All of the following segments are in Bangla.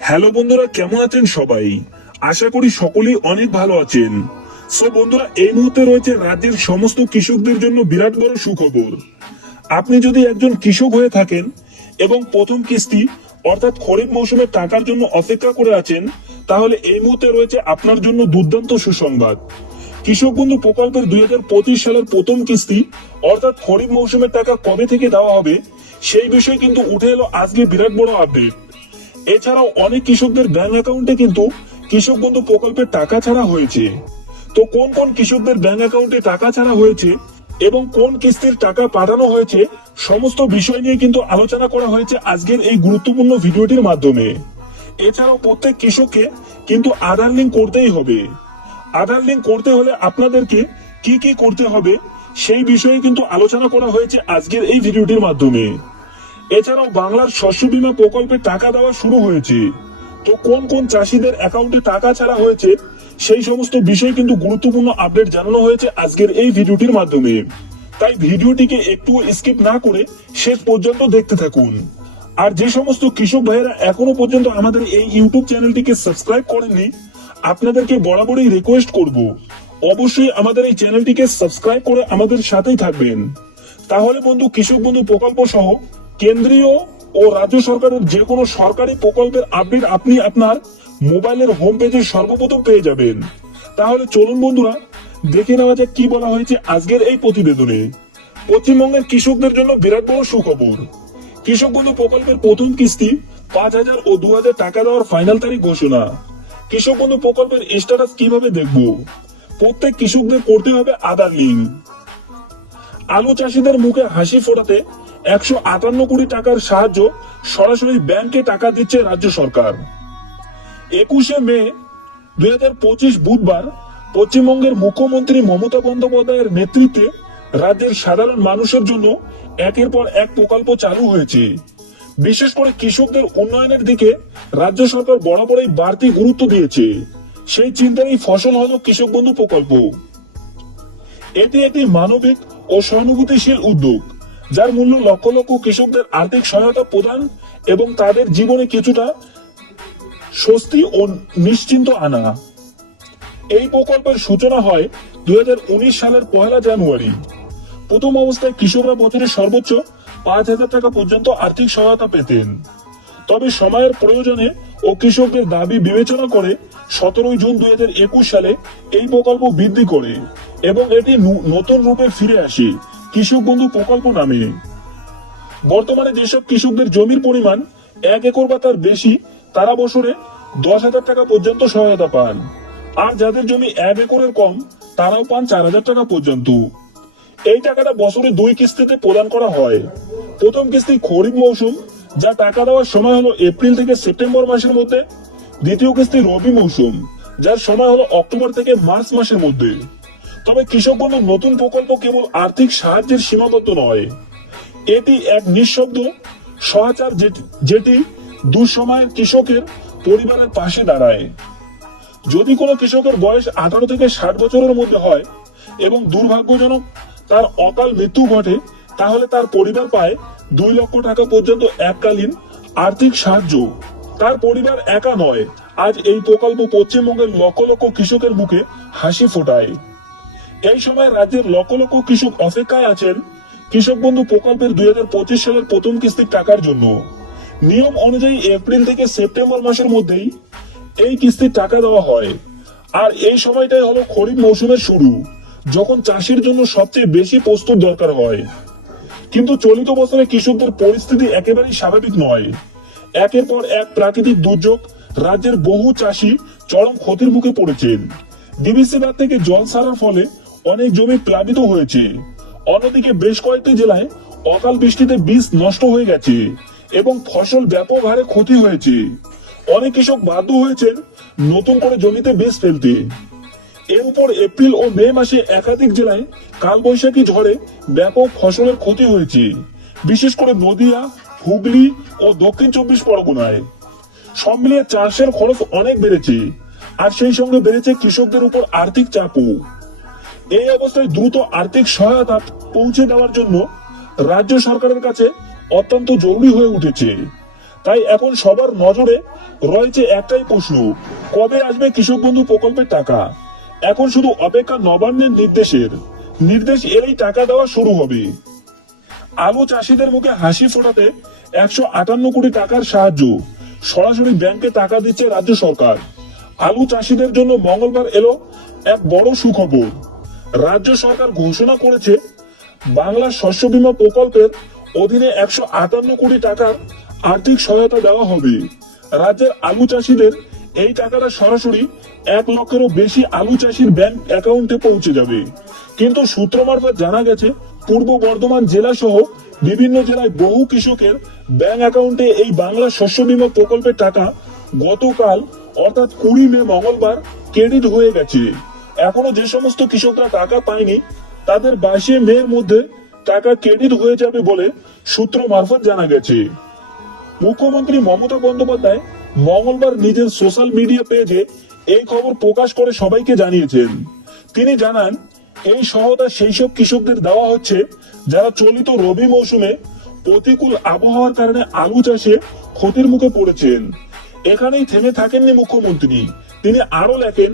হ্যালো বন্ধুরা, কেমন আছেন সবাই? আশা করি সকলেই অনেক ভালো আছেন। সো বন্ধুরা, এই মুহূর্তে রয়েছে রাজ্যের সমস্ত কৃষকদের জন্য বিরাট বড় সুখবর। আপনি যদি একজন কৃষক হয়ে থাকেন এবং প্রথম কিস্তি অর্থাৎ খরিফ মৌসুমের টাকার জন্য অপেক্ষা করে আছেন, তাহলে এই মুহূর্তে রয়েছে আপনার জন্য দুর্দান্ত সুসংবাদ। কৃষক বন্ধু প্রকল্পের 2025 সালের প্রথম কিস্তি অর্থাৎ খরিফ মৌসুমের টাকা কবে থেকে দেওয়া হবে সেই বিষয়ে কিন্তু উঠে এলো আজকে বিরাট বড় আপডেট। এছাড়াও অনেক কৃষকদের ব্যাংক অ্যাকাউন্টে কিন্তু কৃষক বন্ধু প্রকল্পের টাকা ছাড়া হয়েছে। তো কোন কোন কৃষকদের ব্যাংক অ্যাকাউন্টে টাকা ছাড়া হয়েছে এবং কোন কিস্তির টাকা পাঠানো হয়েছে, সমস্ত বিষয় নিয়ে কিন্তু আলোচনা করা হয়েছে আজকের এই গুরুত্বপূর্ণ ভিডিওটির মাধ্যমে। এছাড়াও প্রত্যেক কৃষককে কিন্তু আধার লিঙ্ক করতেই হবে। আধার লিঙ্ক করতে হলে আপনাদেরকে কি কি করতে হবে সেই বিষয়ে কিন্তু আলোচনা করা হয়েছে আজকের এই ভিডিওটির মাধ্যমে। এছাড়াও বাংলার শস্য বীমা প্রকল্পে টাকা দেওয়া শুরু হয়েছে। তো কোন কোন চাষিদের অ্যাকাউন্টে টাকা ছাড়া হয়েছে সেই সমস্ত বিষয় কিন্তু গুরুত্বপূর্ণ আপডেট জানানো হয়েছে আজকের এই ভিডিওটির মাধ্যমে। তাই ভিডিওটিকে একটু স্কিপ না করে শেষ পর্যন্ত দেখতে থাকুন। আর যে সমস্ত কৃষক ভাইয়েরা এখনো পর্যন্ত আমাদের এই ইউটিউব চ্যানেলটিকে সাবস্ক্রাইব করেননি, আপনাদেরকে বরাবরই রিকোয়েস্ট করব অবশ্যই আমাদের এই চ্যানেলটিকে সাবস্ক্রাইব করে আমাদের সাথেই থাকবেন। তাহলে বন্ধু কৃষক বন্ধু প্রকল্প সহ কেন্দ্রীয় ও রাজ্য সরকারের যে কোনো সরকারি প্রকল্পের আপডেট আপনি আপনার মোবাইলের হোম পেজে সর্বপ্রথম পেয়ে যাবেন। তাহলে চলুন বন্ধুরা, দেখে নেওয়া যাক কি বলা হয়েছে আজকের এই প্রতিবেদনে। পশ্চিমবঙ্গের কৃষকদের জন্য বিরাট বড় সুখবর। কৃষক বন্ধু প্রকল্পের প্রথম কিস্তি 5,000 ও 2,000 টাকা দেওয়ার ফাইনাল তারিখ ঘোষণা। কৃষক বন্ধু প্রকল্পের স্ট্যাটাস কিভাবে দেখব? প্রত্যেক কৃষকদের করতে হবে আধার লিঙ্ক। আলু চাষিদের মুখে হাসি ফোটাতে 158 কোটি টাকার সাহায্য সরাসরি ব্যাংকে টাকা দিচ্ছে রাজ্য সরকার। 21শে মে 2025 বুধবার পশ্চিমবঙ্গের মুখ্যমন্ত্রী মমতা বন্দ্যোপাধ্যায়ের নেতৃত্বে রাজ্যের সাধারণ মানুষের জন্য একের পর এক প্রকল্প চালু হয়েছে। বিশেষ করে কৃষকদের উন্নয়নের দিকে রাজ্য সরকার বরাবরই বাড়তি গুরুত্ব দিয়েছে। সেই চিন্তারই ফসল হলো কৃষক বন্ধু প্রকল্প। এটি একটি মানবিক ও সহানুভূতিশীল উদ্যোগ, যার মূল্য লক্ষ লক্ষ কৃষকদের আর্থিক সহায়তা প্রদান এবং তাদের জীবনে কিছুটা স্বস্তি ও নিশ্চিন্ত আনা। এই প্রকল্পের সূচনা হয় 2019 সালের 1 জানুয়ারি। প্রথম অবস্থায় কৃষকরা বছরে সর্বোচ্চ 5,000 টাকা পর্যন্ত আর্থিক সহায়তা পেতেন। তবে সময়ের প্রয়োজনে ও কৃষকদের দাবি বিবেচনা করে 17 জুন 2021 সালে এই প্রকল্প বৃদ্ধি করে এবং এটি নতুন রূপে ফিরে আসে কৃষক বন্ধু প্রকল্প নামে। বর্তমানে যেসব কৃষকদের জমির পরিমাণ 1 একর বা তার বেশি, তারা বছরে 10,000 টাকা পর্যন্ত সহায়তা পান। আর যাদের জমি 1 একরের কম, তারাও পান 4,000 টাকা পর্যন্ত। এই টাকাটা বছরে 2 কিস্তিতে প্রদান করা হয়। প্রথম কিস্তি খরিফ মৌসুম, যা টাকা দেওয়ার সময় হলো এপ্রিল থেকে সেপ্টেম্বর মাসের মধ্যে। দ্বিতীয় কিস্তি রবি মৌসুম, যার সময় হলো অক্টোবর থেকে মার্চ মাসের মধ্যে। তবে কৃষক বন্ধু নতুন প্রকল্প কেবল আর্থিক সাহায্যের সীমাবদ্ধ নয়, এটি এক নিঃশব্দ সহাচার যেটি দুঃসময়ের কৃষকের পরিবারের পাশে দাঁড়ায়। যদি কোনো কৃষকের বয়স 18 থেকে 60 বছরের মধ্যে হয় এবং দুর্ভাগ্যজনক তার অকাল মৃত্যু ঘটে, তাহলে তার পরিবার পায় 2 লক্ষ টাকা পর্যন্ত এককালীন আর্থিক সাহায্য। তার পরিবার একা নয়, আজ এই প্রকল্প পশ্চিমবঙ্গের লক্ষ লক্ষ কৃষকের মুখে হাসি ফোটায়। এই সময় রাজ্যের লক্ষ লক্ষ কৃষক অপেক্ষায় আছেন কৃষক বন্ধু প্রকল্পের 2025 সালের প্রথম কিস্তির টাকার জন্য। নিয়ম অনুযায়ী এপ্রিল থেকে সেপ্টেম্বর মাসের মধ্যেই এই কিস্তির টাকা দেওয়া হয়। আর এই সময়টাই হলো খরিফ মৌসুমের শুরু, যখন চাষির জন্য সবচেয়ে বেশি প্রস্তুত দরকার হয়। কিন্তু চলিত বছরে কৃষকদের পরিস্থিতি একেবারেই স্বাভাবিক নয়। একের পর এক প্রাকৃতিক দুর্যোগ রাজ্যের বহু চাষি চরম ক্ষতির মুখে পড়েছেন। ডিবিসি বাঁধ থেকে জল ছাড়ার ফলে অনেক জমি প্লাবিত হয়েছে। অন্যদিকে বেশ কয়েকটি জেলায় অকাল বৃষ্টিতে বীজ নষ্ট হয়ে গেছে এবং ফসল ব্যাপক হারে ক্ষতি হয়েছে। অনেক কৃষক বাধ্য হয়েছেন নতুন করে জমিতে বীজ ফেলতে। এর উপর এপ্রিল ও মে মাসে একাধিক জেলায় কালবৈশাখী ঝড়ে ব্যাপক ফসলের ক্ষতি হয়েছে, বিশেষ করে নদিয়া, হুগলি ও দক্ষিণ 24 পরগনায়। সব মিলিয়ে চাষের খরচ অনেক বেড়েছে, আর সেই সঙ্গে বেড়েছে কৃষকদের উপর আর্থিক চাপও। এই অবস্থায় দ্রুত আর্থিক সহায়তা পৌঁছে দেওয়ার জন্য রাজ্য সরকারের কাছে অত্যন্ত জরুরি হয়ে উঠেছে। তাই এখন সবার নজরে রয়েছে একটাই প্রশ্ন, কবে আসবে কৃষক বন্ধু প্রকল্পের টাকা। এখন শুধু অপেক্ষা নবান্নের নির্দেশ এলেই টাকা দেওয়া শুরু হবে। আলু চাষিদের মুখে হাসি ফোটাতে 158 কোটি টাকার সাহায্য, সরাসরি ব্যাংকে টাকা দিচ্ছে রাজ্য সরকার। আলু চাষিদের জন্য মঙ্গলবার এলো এক বড় সুখবর। রাজ্য সরকার ঘোষণা করেছে বাংলা শস্য বীমা প্রকল্পের অধীনে 158 কোটি টাকার আর্থিক সহায়তা দেওয়া হবে। রাজ্যের আলু চাষিদের এই টাকাটা সরাসরি 1 লক্ষেরও বেশি আলু চাষির ব্যাংক অ্যাকাউন্টে পৌঁছে যাবে। কিন্তু সূত্র মারফত জানা গেছে পূর্ব বর্ধমান জেলা সহ বিভিন্ন জেলায় বহু কৃষকের ব্যাংক অ্যাকাউন্টে এই বাংলা শস্য বীমা প্রকল্পের টাকা গতকাল অর্থাৎ 20 মে মঙ্গলবার ক্রেডিট হয়ে গেছে। এখনো যে সমস্ত কৃষকরা টাকা পায়নি তাদের 22 মে এর মধ্যে টাকা ক্রেডিট হয়ে যাবে বলে সূত্র মারফত জানা গেছে। মুখ্যমন্ত্রী মমতা বন্দ্যোপাধ্যায় মঙ্গলবার নিজের সোশ্যাল মিডিয়া পেজে এই খবর প্রকাশ করে সবাইকে জানিয়েছেন। তিনি জানান, এই সহায়তা সেই সব কৃষকদের দেওয়া হচ্ছে যারা চলিত রবি মৌসুমে প্রতিকূল আবহাওয়ার কারণে আলু চাষে ক্ষতির মুখে পড়েছেন। এখানেই থেমে থাকেননি মুখ্যমন্ত্রী, তিনি আরো লেখেন,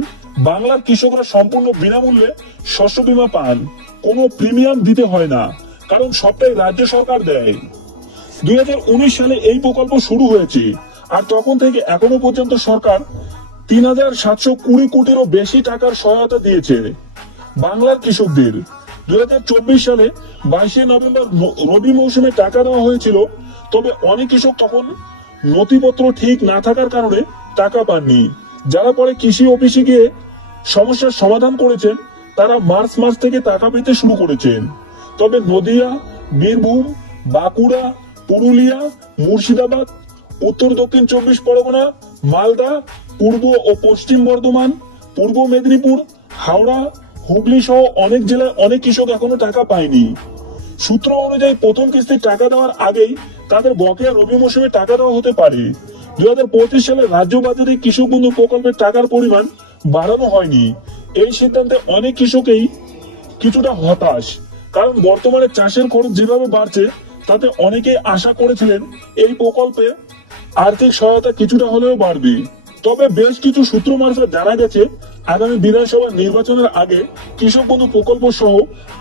বাংলার কৃষকরা সম্পূর্ণ বিনামূল্যে শস্য বীমা পান, কোনো প্রিমিয়াম দিতে হয় না, কারণ সবটাই রাজ্য সরকার দেয়। 2019 সালে এই প্রকল্প শুরু হয়েছে, আর তখন থেকে এখনো পর্যন্ত সরকার 3720 কোটিরও বেশি টাকার সহায়তা দিয়েছে বাংলার কৃষকদের। 2024 সালে 22 নভেম্বর রবি মৌসুমে টাকা দেওয়া হয়েছিল, তবে অনেক কৃষক তখন নথিপত্র ঠিক না থাকার কারণে টাকা পাননি। যারা পরে কৃষি অফিসে গিয়ে সমস্যার সমাধান করেছেন তারা মার্চ মাস থেকে টাকা পেতে শুরু করেছেন। তবে নদিয়া, বীরভূম, বাঁকুড়া, পুরুলিয়া, মুর্শিদাবাদ, উত্তর দক্ষিণ 24 পরগনা, মালদা, পূর্ব ও পশ্চিম বর্ধমান, পূর্ব মেদিনীপুর, হাওড়া, হুগলি সহ অনেক জেলায় অনেক কৃষক এখনো টাকা পায়নি। সূত্র অনুযায়ী প্রথম কিস্তির টাকা দেওয়ার আগেই তাদের বকেয়া রবি মৌসুমে টাকা দেওয়া হতে পারে। 2025 সালে রাজ্য বাজেটে কৃষক বন্ধু প্রকল্পের টাকার পরিমাণ বাড়ানো হয়নি। এই সিদ্ধান্তে অনেক কৃষকই কিছুটা হতাশ, কারণ বর্তমানে চাষের খরচ যেভাবে বাড়ছে তাতে অনেকেই আশা করেছিলেন এই প্রকল্পে আর্থিক সহায়তা কিছুটা হলেও বাড়বে। তবে বেশ কিছু সূত্র মারফত জানা গেছে আগামী বিধানসভা নির্বাচনের আগে কৃষক বন্ধু প্রকল্প সহ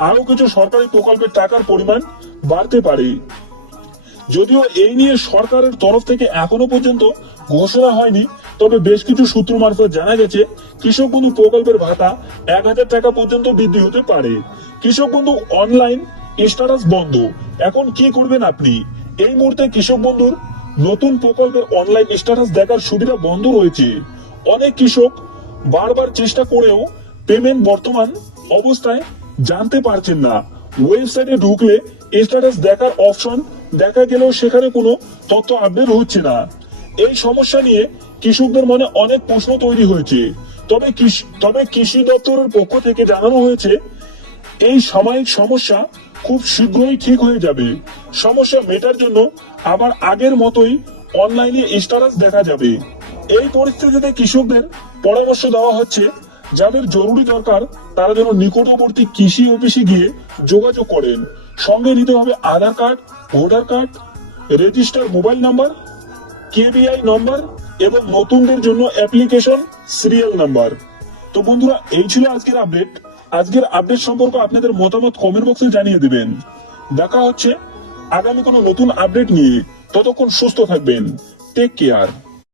আরো কিছু সরকারি প্রকল্পের টাকার পরিমাণ বাড়তে পারে। যদিও এই নিয়ে সরকারের তরফ থেকে এখনো পর্যন্ত ঘোষণা হয়নি, তবে বেশ কিছু সূত্র মারফত জানা গেছে কৃষক বন্ধু প্রকল্পের ভাতা 1000 টাকা পর্যন্ত বৃদ্ধি হতে পারে। কৃষক বন্ধু অনলাইন স্ট্যাটাস বন্ধ, এখন কি করবেন আপনি? এই মুহূর্তে কৃষক বন্ধুর নতুন প্রকল্পের অনলাইন স্ট্যাটাস দেখার সুবিধা বন্ধ রয়েছে। অনেক কৃষক বারবার চেষ্টা করেও পেমেন্ট বর্তমান অবস্থায় জানতে পারছেন না। ওয়েবসাইটে ঢুকলে স্ট্যাটাস দেখার অপশন দেখা গেলেও সেখানে কোনো তথ্য আপডেট হচ্ছে না। এই সমস্যা নিয়ে কৃষকদের মনে অনেক প্রশ্ন তৈরি হয়েছে। তবে কৃষি দপ্তরের পক্ষ থেকে জানানো হয়েছে এই সাময়িক সমস্যা খুব শীঘ্রই ঠিক হয়ে যাবে। সমস্যা মেটার জন্য আবার আগের মতোই অনলাইনে স্ট্যাটাস দেখা যাবে। এই পরিস্থিতিতে কৃষকদের পরামর্শ দেওয়া হচ্ছে যাদের জরুরি দরকার তারা যেন নিকটবর্তী কৃষি অফিসে গিয়ে যোগাযোগ করেন। সঙ্গে নিতে হবে Aadhaar card, voter card, register mobile number, KBI number এবং নতুনদের জন্য অ্যাপ্লিকেশন সিরিয়াল নাম্বার। তো বন্ধুরা, এই ছিল আজকের আপডেট সম্পর্কে আপনাদের মতামত কমেন্ট বক্সে জানিয়ে দিবেন। দেখা হচ্ছে আগামী কোনো নতুন আপডেট নিয়ে, ততক্ষণ সুস্থ থাকবেন। Take care.